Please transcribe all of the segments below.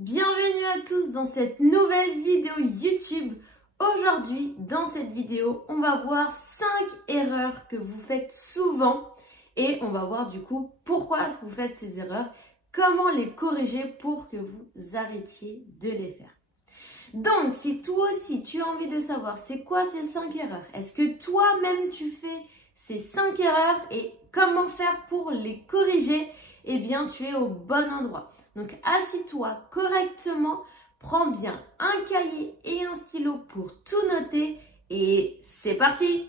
Bienvenue à tous dans cette nouvelle vidéo YouTube. Aujourd'hui, dans cette vidéo, on va voir 5 erreurs que vous faites souvent et on va voir du coup pourquoi vous faites ces erreurs, comment les corriger pour que vous arrêtiez de les faire. Donc, si toi aussi tu as envie de savoir c'est quoi ces 5 erreurs, est-ce que toi-même tu fais ces 5 erreurs et comment faire pour les corriger, eh bien tu es au bon endroit. Donc assis-toi correctement, prends bien un cahier et un stylo pour tout noter et c'est parti!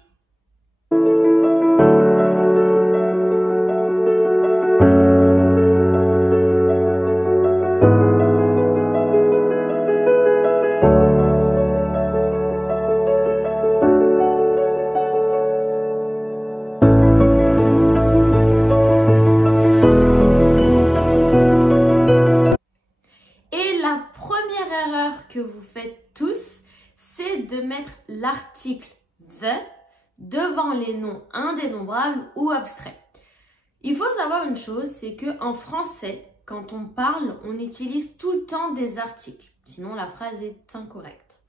Que vous faites tous, c'est de mettre l'article the devant les noms indénombrables ou abstraits. Il faut savoir une chose, c'est que en français, quand on parle, on utilise tout le temps des articles, sinon la phrase est incorrecte.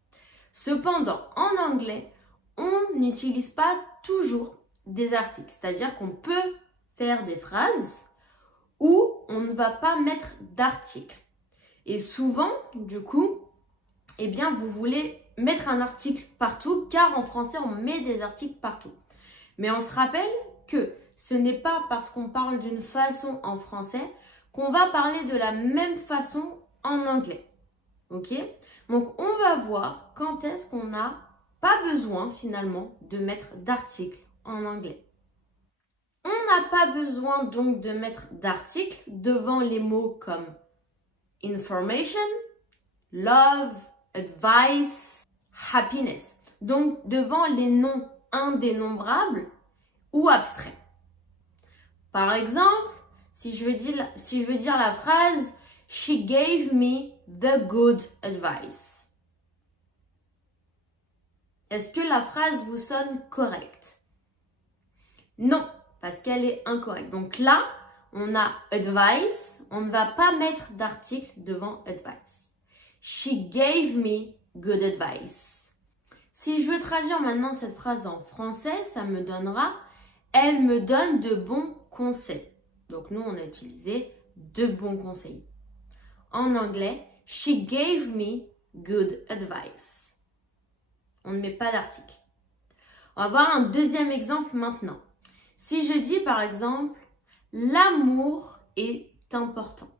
Cependant, en anglais, on n'utilise pas toujours des articles, c'est-à-dire qu'on peut faire des phrases où on ne va pas mettre d'article. Et souvent, du coup, eh bien, vous voulez mettre un article partout, car en français, on met des articles partout. Mais on se rappelle que ce n'est pas parce qu'on parle d'une façon en français qu'on va parler de la même façon en anglais. Ok? Donc, on va voir quand est-ce qu'on n'a pas besoin, finalement, de mettre d'article en anglais. On n'a pas besoin, donc, de mettre d'article devant les mots comme information, love, advice, happiness. Donc, devant les noms indénombrables ou abstraits. Par exemple, si je veux dire la phrase « She gave me the good advice ». Est-ce que la phrase vous sonne correcte? Non, parce qu'elle est incorrecte. Donc là, on a advice, on ne va pas mettre d'article devant advice. She gave me good advice. Si je veux traduire maintenant cette phrase en français, ça me donnera « Elle me donne de bons conseils ». Donc nous, on a utilisé « de bons conseils ». En anglais, « She gave me good advice ». On ne met pas d'article. On va voir un deuxième exemple maintenant. Si je dis par exemple « L'amour est important ».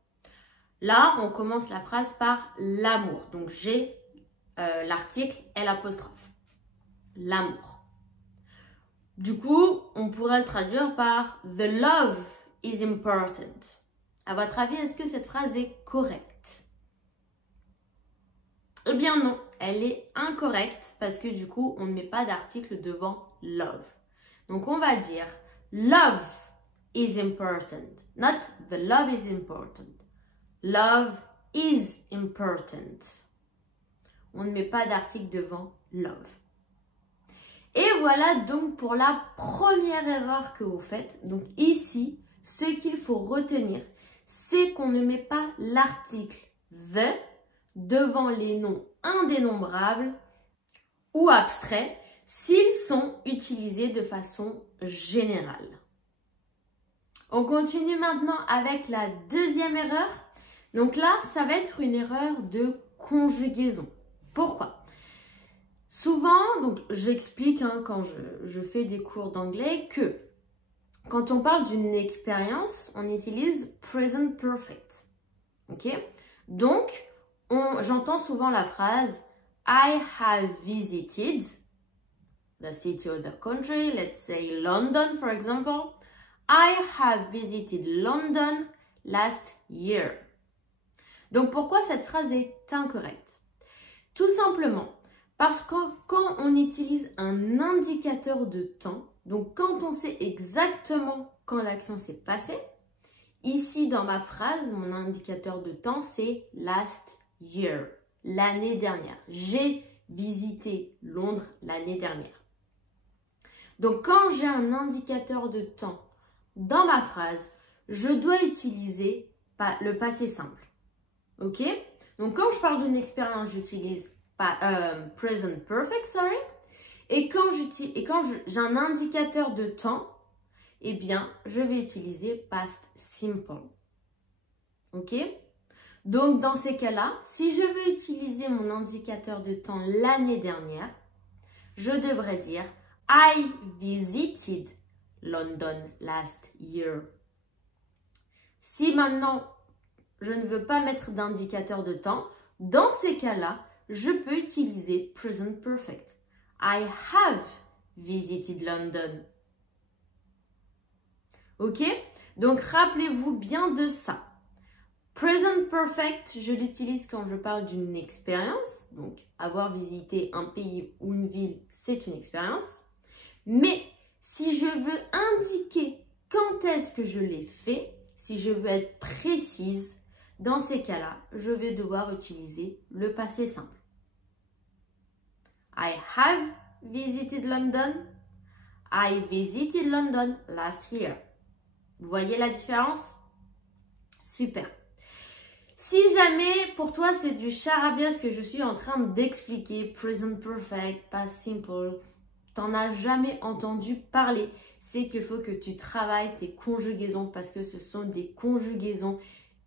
Là, on commence la phrase par l'amour. Donc, j'ai l'article L'. L'amour. Du coup, on pourrait le traduire par The love is important. À votre avis, est-ce que cette phrase est correcte? Eh bien non, elle est incorrecte parce que du coup, on ne met pas d'article devant love. Donc, on va dire Love is important. Not the love is important. Love is important. On ne met pas d'article devant love. Et voilà donc pour la première erreur que vous faites. Donc ici, ce qu'il faut retenir, c'est qu'on ne met pas l'article the devant les noms indénombrables ou abstraits s'ils sont utilisés de façon générale. On continue maintenant avec la deuxième erreur. Donc là, ça va être une erreur de conjugaison. Pourquoi? Souvent, donc j'explique quand je fais des cours d'anglais que quand on parle d'une expérience, on utilise present perfect. Ok? Donc, j'entends souvent la phrase I have visited the city or the country. Let's say London, for example. I have visited London last year. Donc, pourquoi cette phrase est incorrecte? Tout simplement parce que quand on utilise un indicateur de temps, donc quand on sait exactement quand l'action s'est passée, ici dans ma phrase, mon indicateur de temps, c'est last year, l'année dernière. J'ai visité Londres l'année dernière. Donc, quand j'ai un indicateur de temps dans ma phrase, je dois utiliser le passé simple. Ok? Donc, quand je parle d'une expérience, j'utilise present perfect, sorry. Et quand j'ai un indicateur de temps, eh bien, je vais utiliser past simple. Ok? Donc, dans ces cas-là, si je veux utiliser mon indicateur de temps l'année dernière, je devrais dire I visited London last year. Si maintenant, je ne veux pas mettre d'indicateur de temps, dans ces cas-là, je peux utiliser present perfect. I have visited London. Ok? Donc, rappelez-vous bien de ça. Present perfect, je l'utilise quand je parle d'une expérience. Donc, avoir visité un pays ou une ville, c'est une expérience. Mais si je veux indiquer quand est-ce que je l'ai fait, si je veux être précise, dans ces cas-là, je vais devoir utiliser le passé simple. I have visited London. I visited London last year. Vous voyez la différence? Super. Si jamais pour toi c'est du charabia ce que je suis en train d'expliquer, present perfect, past simple, t'en as jamais entendu parler, c'est qu'il faut que tu travailles tes conjugaisons parce que ce sont des conjugaisons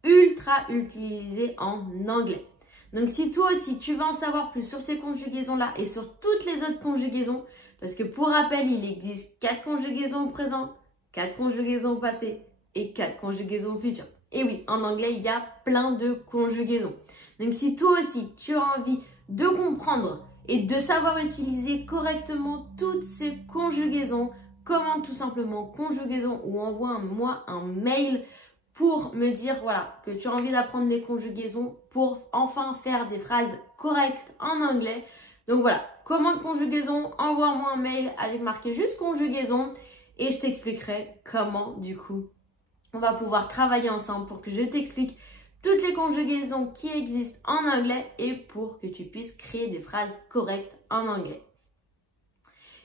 ultra utilisées en anglais. Donc si toi aussi tu veux en savoir plus sur ces conjugaisons-là et sur toutes les autres conjugaisons, parce que pour rappel, il existe 4 conjugaisons au présent, 4 conjugaisons au passé et 4 conjugaisons au futur. Et oui, en anglais, il y a plein de conjugaisons. Donc, si toi aussi, tu as envie de comprendre et de savoir utiliser correctement toutes ces conjugaisons, comment tout simplement conjugaison ou envoie-moi un mail pour me dire voilà, que tu as envie d'apprendre les conjugaisons pour enfin faire des phrases correctes en anglais. Donc voilà, commande conjugaison, envoie-moi un mail avec marqué juste conjugaison et je t'expliquerai comment du coup on va pouvoir travailler ensemble pour que je t'explique toutes les conjugaisons qui existent en anglais et pour que tu puisses créer des phrases correctes en anglais.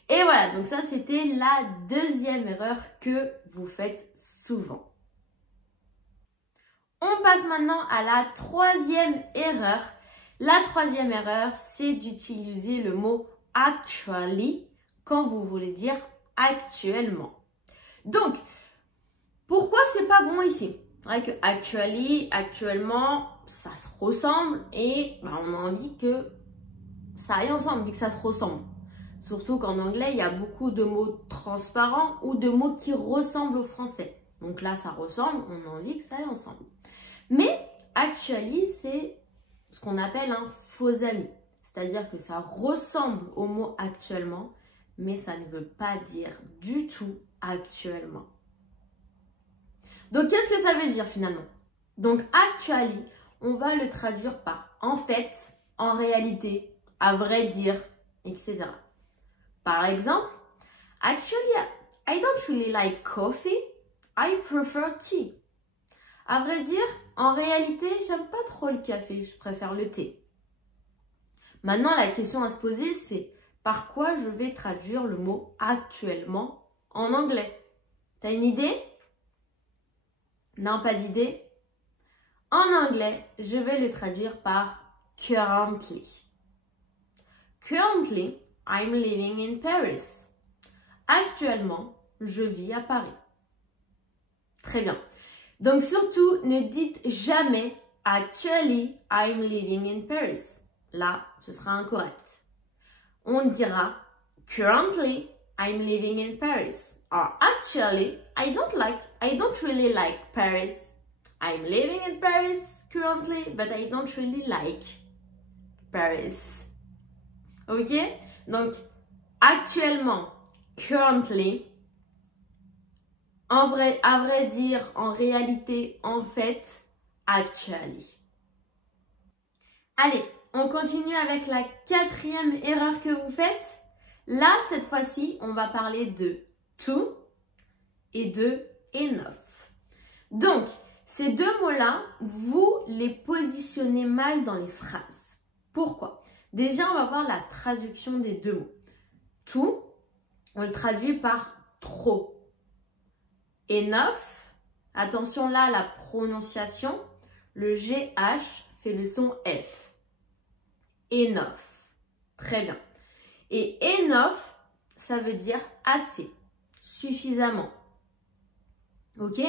Et voilà, donc ça c'était la deuxième erreur que vous faites souvent. On passe maintenant à la troisième erreur. La troisième erreur, c'est d'utiliser le mot actually quand vous voulez dire actuellement. Donc, pourquoi c'est pas bon ici? C'est vrai que actually, actuellement, ça se ressemble et on a envie que ça aille ensemble, vu que ça se ressemble. Surtout qu'en anglais, il y a beaucoup de mots transparents ou de mots qui ressemblent au français. Donc là, ça ressemble, on a envie que ça aille ensemble. Mais actually, c'est ce qu'on appelle un faux ami. C'est-à-dire que ça ressemble au mot actuellement, mais ça ne veut pas dire du tout actuellement. Donc, qu'est-ce que ça veut dire finalement? Donc, actually, on va le traduire par en fait, en réalité, à vrai dire, etc. Par exemple, actually, I don't really like coffee, I prefer tea. À vrai dire, en réalité, j'aime pas trop le café, je préfère le thé. Maintenant, la question à se poser, c'est par quoi je vais traduire le mot actuellement en anglais? T'as une idée? Non, pas d'idée? En anglais, je vais le traduire par currently. Currently, I'm living in Paris. Actuellement, je vis à Paris. Très bien. Donc surtout, ne dites jamais actually, I'm living in Paris. Là, ce sera incorrect. On dira currently, I'm living in Paris. Or actually, I don't really like Paris. I'm living in Paris currently, but I don't really like Paris. Ok? Donc, actuellement, currently, à vrai dire, en réalité, en fait, actually. Allez, on continue avec la quatrième erreur que vous faites. Là, cette fois-ci, on va parler de to et de enough. Donc, ces deux mots-là, vous les positionnez mal dans les phrases. Pourquoi? Déjà, on va voir la traduction des deux mots. To, on le traduit par trop. Enough, attention là, la prononciation, le GH fait le son F. Enough. Très bien. Et enough, ça veut dire assez, suffisamment. Ok?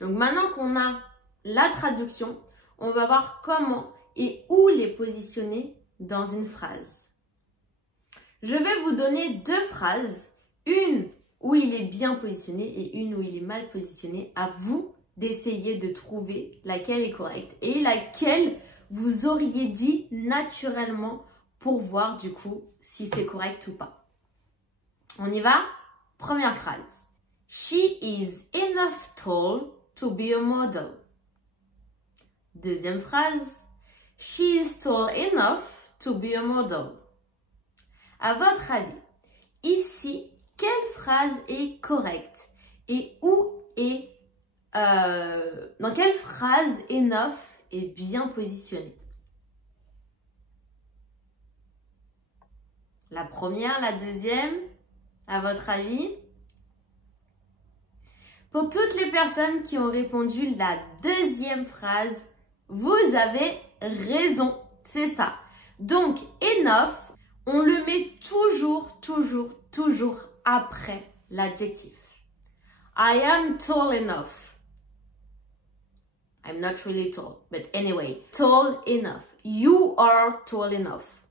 Donc maintenant qu'on a la traduction, on va voir comment et où les positionner dans une phrase. Je vais vous donner deux phrases, une où il est bien positionné et une où il est mal positionné. À vous d'essayer de trouver laquelle est correcte et laquelle vous auriez dit naturellement pour voir du coup si c'est correct ou pas. On y va? Première phrase. She is enough tall to be a model. Deuxième phrase. She is tall enough to be a model. À votre avis, ici, quelle phrase est correcte et où est dans quelle phrase enough est bien positionnée? La première, la deuxième, à votre avis? Pour toutes les personnes qui ont répondu la deuxième phrase, vous avez raison, c'est ça. Donc, enough, on le met toujours après l'adjectif. I am tall enough. I'm not really tall, but anyway, tall enough. You are tall enough.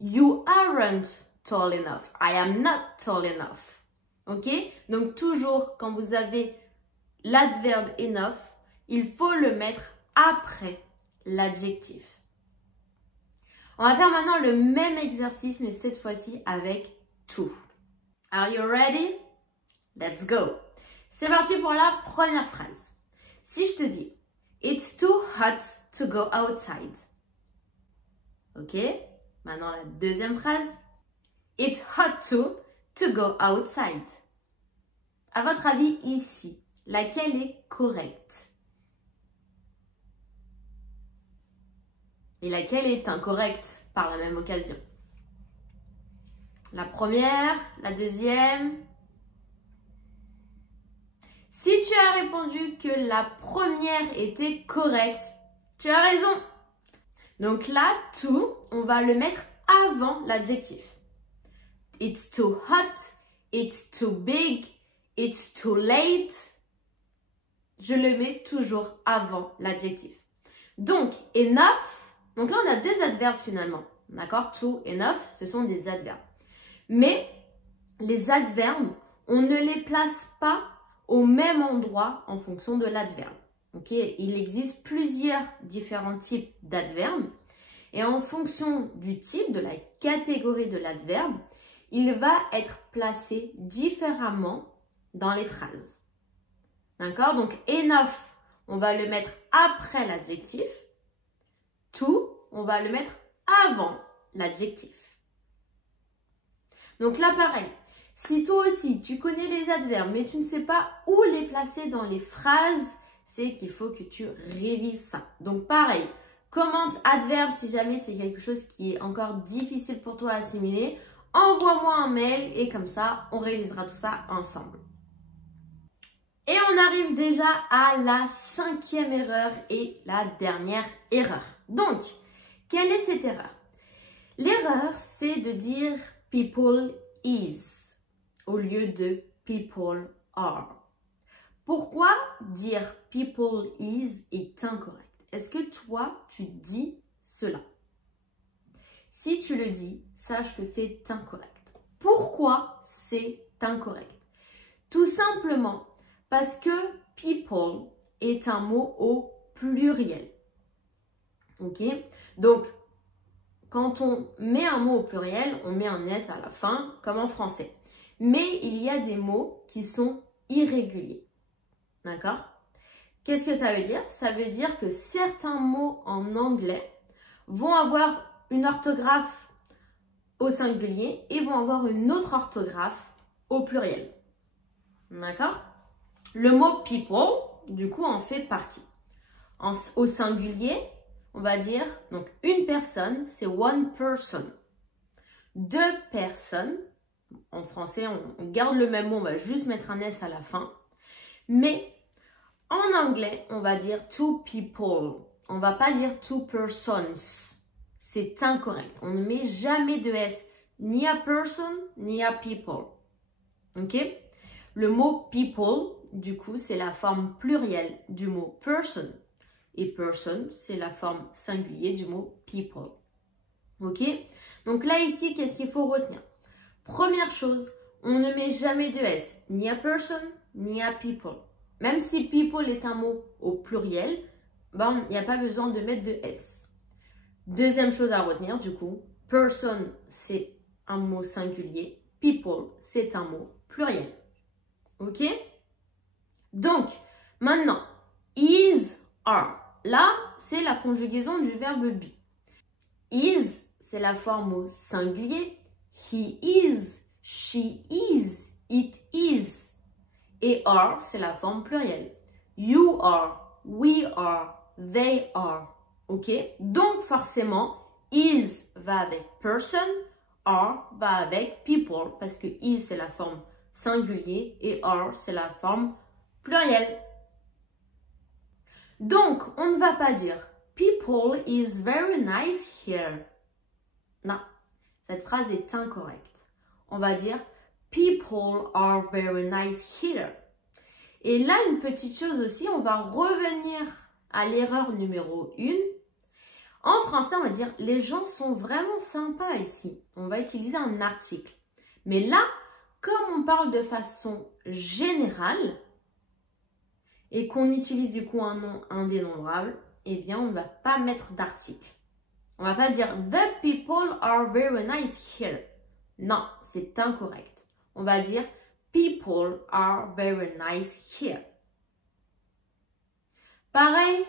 You aren't tall enough. I am not tall enough. Ok? Donc, toujours, quand vous avez l'adverbe enough, il faut le mettre après l'adjectif. On va faire maintenant le même exercice, mais cette fois-ci avec to. Are you ready? Let's go. C'est parti pour la première phrase. Si je te dis, it's too hot to go outside. Ok? Maintenant, la deuxième phrase. It's hot to go outside. À votre avis, ici, laquelle est correcte? Et laquelle est incorrecte par la même occasion? La première, la deuxième. Si tu as répondu que la première était correcte, tu as raison. Donc là, to, on va le mettre avant l'adjectif. It's too hot, it's too big, it's too late. Je le mets toujours avant l'adjectif. Donc, enough. Donc là, on a deux adverbes finalement. D'accord? To, enough, ce sont des adverbes. Mais les adverbes, on ne les place pas au même endroit en fonction de l'adverbe. Ok? Il existe plusieurs différents types d'adverbes. Et en fonction du type, de la catégorie de l'adverbe, il va être placé différemment dans les phrases. D'accord? Donc, enough, on va le mettre après l'adjectif. To, on va le mettre avant l'adjectif. Donc là, pareil. Si toi aussi, tu connais les adverbes, mais tu ne sais pas où les placer dans les phrases, c'est qu'il faut que tu révises ça. Donc pareil, commente adverbe si jamais c'est quelque chose qui est encore difficile pour toi à assimiler. Envoie-moi un mail et comme ça, on révisera tout ça ensemble. Et on arrive déjà à la cinquième erreur et la dernière erreur. Donc, quelle est cette erreur? L'erreur, c'est de dire people is au lieu de people are. Pourquoi dire people is est incorrect? Est-ce que toi, tu dis cela? Si tu le dis, sache que c'est incorrect. Pourquoi c'est incorrect? Tout simplement parce que people est un mot au pluriel. Ok? Donc, quand on met un mot au pluriel, on met un S à la fin, comme en français. Mais il y a des mots qui sont irréguliers. D'accord? Qu'est-ce que ça veut dire? Ça veut dire que certains mots en anglais vont avoir une orthographe au singulier et vont avoir une autre orthographe au pluriel. D'accord? Le mot people, du coup, en fait partie. Au singulier, on va dire, donc une personne, c'est one person. Deux personnes, en français, on garde le même mot, on va juste mettre un S à la fin. Mais en anglais, on va dire two people. On va pas dire two persons. C'est incorrect. On ne met jamais de S ni à person ni à people. Ok? Le mot people, du coup, c'est la forme plurielle du mot person. Et person, c'est la forme singulière du mot people. Ok? Donc là, ici, qu'est-ce qu'il faut retenir? Première chose, on ne met jamais de S ni à person ni à people. Même si people est un mot au pluriel, ben, il n'y a pas besoin de mettre de S. Deuxième chose à retenir, du coup, person, c'est un mot singulier. People, c'est un mot pluriel. Ok? Donc, maintenant, is, are. Là, c'est la conjugaison du verbe be. Is, c'est la forme au singulier. He is, she is, it is. Et are, c'est la forme plurielle. You are, we are, they are. Ok? Donc, forcément, is va avec person, are va avec people. Parce que is, c'est la forme singulier et are, c'est la forme plurielle. Donc, on ne va pas dire people is very nice here. Non, cette phrase est incorrecte. On va dire people are very nice here. Et là, une petite chose aussi, on va revenir à l'erreur numéro 1. En français, on va dire les gens sont vraiment sympas ici. On va utiliser un article. Mais là, comme on parle de façon générale et qu'on utilise du coup un nom indénombrable, eh bien, on ne va pas mettre d'article. On ne va pas dire « The people are very nice here ». Non, c'est incorrect. On va dire « People are very nice here ». Pareil,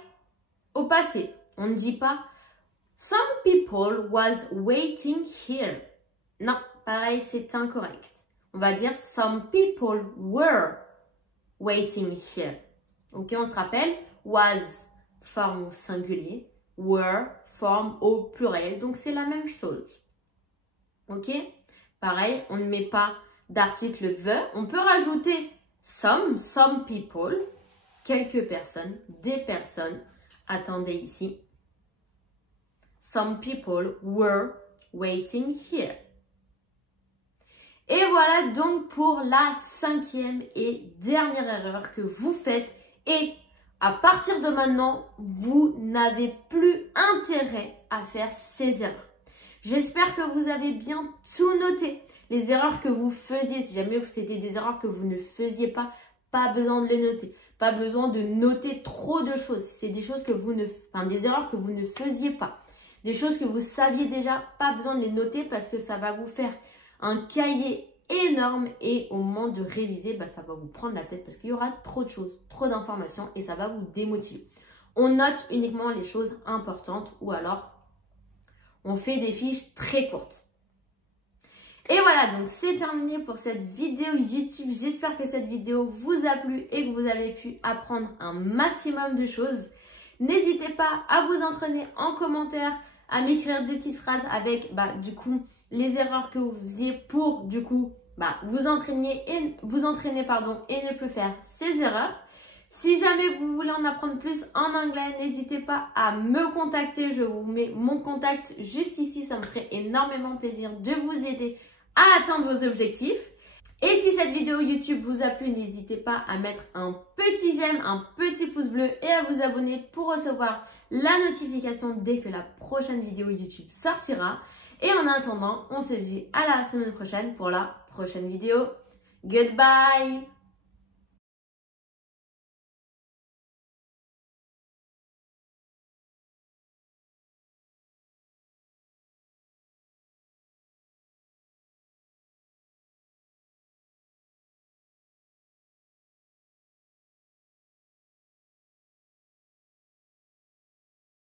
au passé, on ne dit pas « Some people was waiting here ». Non, pareil, c'est incorrect. On va dire « Some people were waiting here ». Ok, on se rappelle, was, forme au singulier, were, forme au pluriel. Donc, c'est la même chose. Ok? Pareil, on ne met pas d'article the. On peut rajouter some people, quelques personnes, des personnes. Attendez ici. Some people were waiting here. Et voilà donc pour la 5e et dernière erreur que vous faites. Et à partir de maintenant, vous n'avez plus intérêt à faire ces erreurs. J'espère que vous avez bien tout noté. Les erreurs que vous faisiez, si jamais c'était des erreurs que vous ne faisiez pas, pas besoin de les noter. Pas besoin de noter trop de choses. C'est des choses que vous ne, enfin, des erreurs que vous ne faisiez pas. Des choses que vous saviez déjà, pas besoin de les noter parce que ça va vous faire un cahier énorme et au moment de réviser, bah, ça va vous prendre la tête parce qu'il y aura trop de choses, trop d'informations et ça va vous démotiver. On note uniquement les choses importantes ou alors on fait des fiches très courtes. Et voilà, donc c'est terminé pour cette vidéo YouTube. J'espère que cette vidéo vous a plu et que vous avez pu apprendre un maximum de choses. N'hésitez pas à vous entraîner en commentaire, à m'écrire des petites phrases avec du coup les erreurs que vous faisiez pour du coup vous entraîner et ne plus faire ces erreurs. Si jamais vous voulez en apprendre plus en anglais, n'hésitez pas à me contacter. Je vous mets mon contact juste ici. Ça me ferait énormément plaisir de vous aider à atteindre vos objectifs. Et si cette vidéo YouTube vous a plu, n'hésitez pas à mettre un petit j'aime, un petit pouce bleu et à vous abonner pour recevoir la notification dès que la prochaine vidéo YouTube sortira. Et en attendant, on se dit à la semaine prochaine pour la prochaine vidéo. Goodbye!